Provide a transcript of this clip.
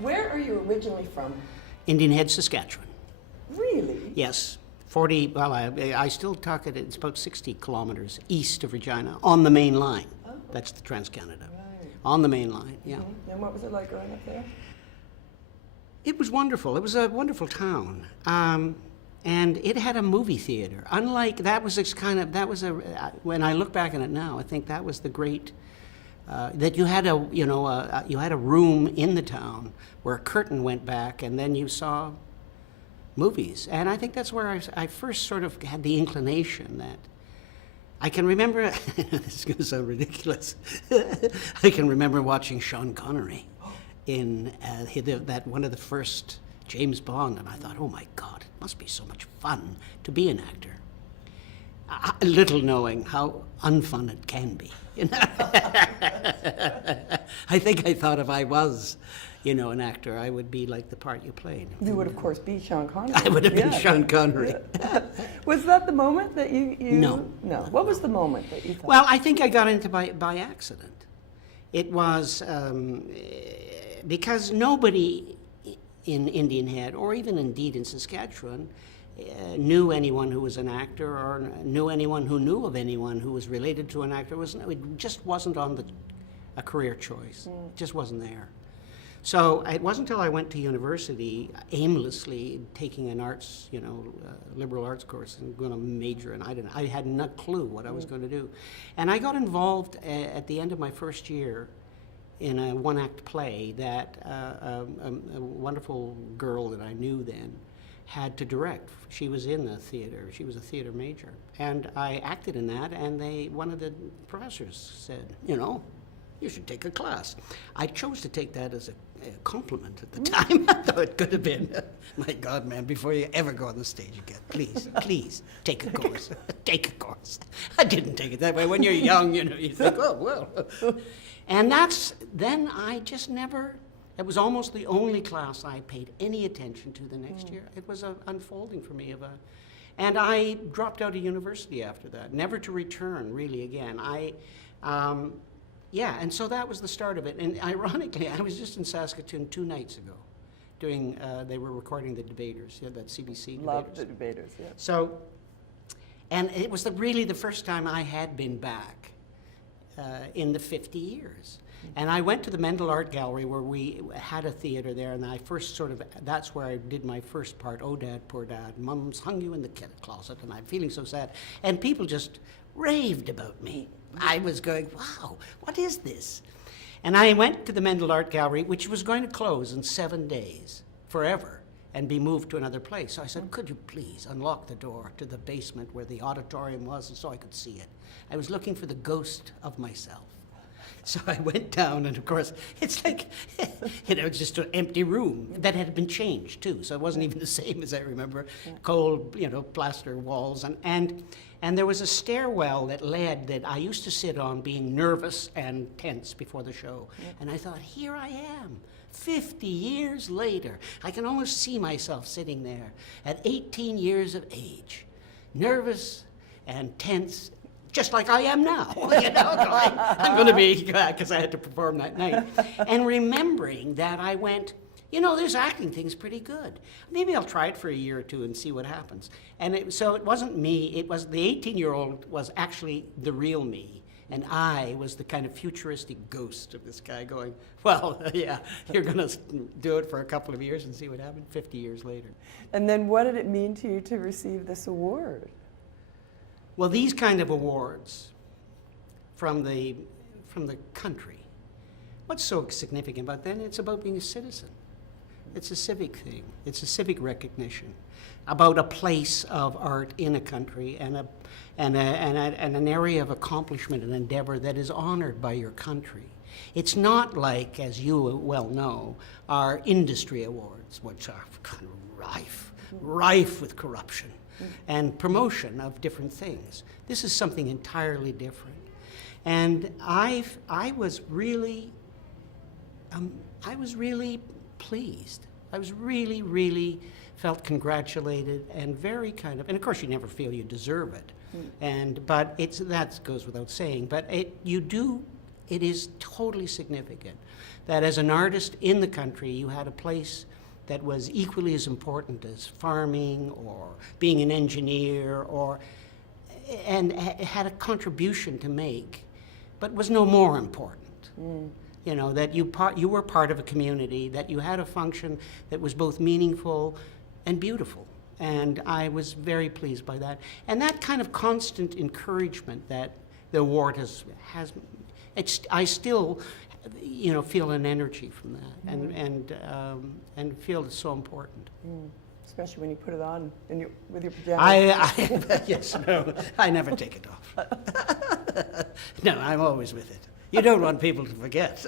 Where are you originally from? Indian Head, Saskatchewan. Really? Yes. 40, well, I still talk it, it's about 60 kilometers east of Regina, on the main line. Oh. That's the Trans-Canada. Right. On the main line, yeah. Mm-hmm. And what was it like growing up there? It was wonderful. It was a wonderful town. And it had a movie theater. Unlike, that was when I look back on it now, I think that was the great, that you had you had a room in the town where a curtain went back and then you saw movies. And I think that's where I first sort of had the inclination that I can remember, this is going to sound ridiculous, I can remember watching Sean Connery in that one of the first James Bond, and I thought, oh my God, it must be so much fun to be an actor. Little knowing how unfun it can be. I think I thought if I was, an actor, I would be like the part you played. You would, of course, be Sean Connery. I would have been Sean Connery. Yeah. Was that the moment that you No. No. What was the moment that you thought? Well, I think I got into by accident. It was because nobody in Indian Head, or even indeed in Saskatchewan, knew anyone who was an actor, or knew anyone who knew of anyone who was related to an actor. It just wasn't on a career choice. It just wasn't there. So it wasn't until I went to university, aimlessly taking an arts, liberal arts course and going to major, and I had no clue what I was going to do. And I got involved at the end of my first year in a one-act play that a wonderful girl that I knew then had to direct. She was in the theater. She was a theater major. And I acted in that, and one of the professors said, you should take a class. I chose to take that as a compliment at the time. I thought it could have been, my God, man, before you ever go on the stage again, please, take a course. Take a course. I didn't take it that way. When you're young, you think, oh, well. And then I just never, it was almost the only class I paid any attention to the next year. It was an unfolding for me and I dropped out of university after that, never to return really again. And so that was the start of it. And ironically, I was just in Saskatoon 2 nights ago they were recording the Debaters, that CBC Debaters. Loved the Debaters, yeah. So, and it was really the first time I had been back in the 50 years. And I went to the Mendel Art Gallery where we had a theater there, and I first that's where I did my first part, Oh Dad, Poor Dad, Mom's hung you in the closet, and I'm feeling so sad. And people just raved about me. I was going, wow, what is this? And I went to the Mendel Art Gallery, which was going to close in 7 days, forever, and be moved to another place. So I said, could you please unlock the door to the basement where the auditorium was, and so I could see it. I was looking for the ghost of myself. So I went down, and of course, it's like, just an empty room that had been changed too. So it wasn't even the same as I remember. Yeah. Cold, plaster walls, and there was a stairwell that I used to sit on, being nervous and tense before the show. Yeah. And I thought, here I am, 50 years later. I can almost see myself sitting there at 18 years of age, nervous and tense, just like I am now, I'm going to be, because I had to perform that night. And remembering that I went, this acting thing's pretty good. Maybe I'll try it for a year or two and see what happens. And so it wasn't me, it was the 18-year-old was actually the real me. And I was the kind of futuristic ghost of this guy going, well, yeah, you're going to do it for a couple of years and see what happens 50 years later. And then what did it mean to you to receive this award? Well, these kind of awards from the country, what's so significant about that? It's about being a citizen. It's a civic thing. It's a civic recognition about a place of art in a country and an area of accomplishment and endeavor that is honored by your country. It's not like, as you well know, our industry awards, which are kind of rife with corruption and promotion of different things. This is something entirely different. And I was really pleased. I was really felt congratulated and very and of course you never feel you deserve it. But that goes without saying. But you do it is totally significant that as an artist in the country, you had a place that was equally as important as farming or being an engineer and had a contribution to make, but was no more important. You know, that you were part of a community, that you had a function that was both meaningful and beautiful. And I was very pleased by that. And that kind of constant encouragement that the award has I still, you know, feel an energy from that, and feel it's so important. Especially when you put it on with your pajamas. Yes, no, I never take it off. No, I'm always with it. You don't want people to forget.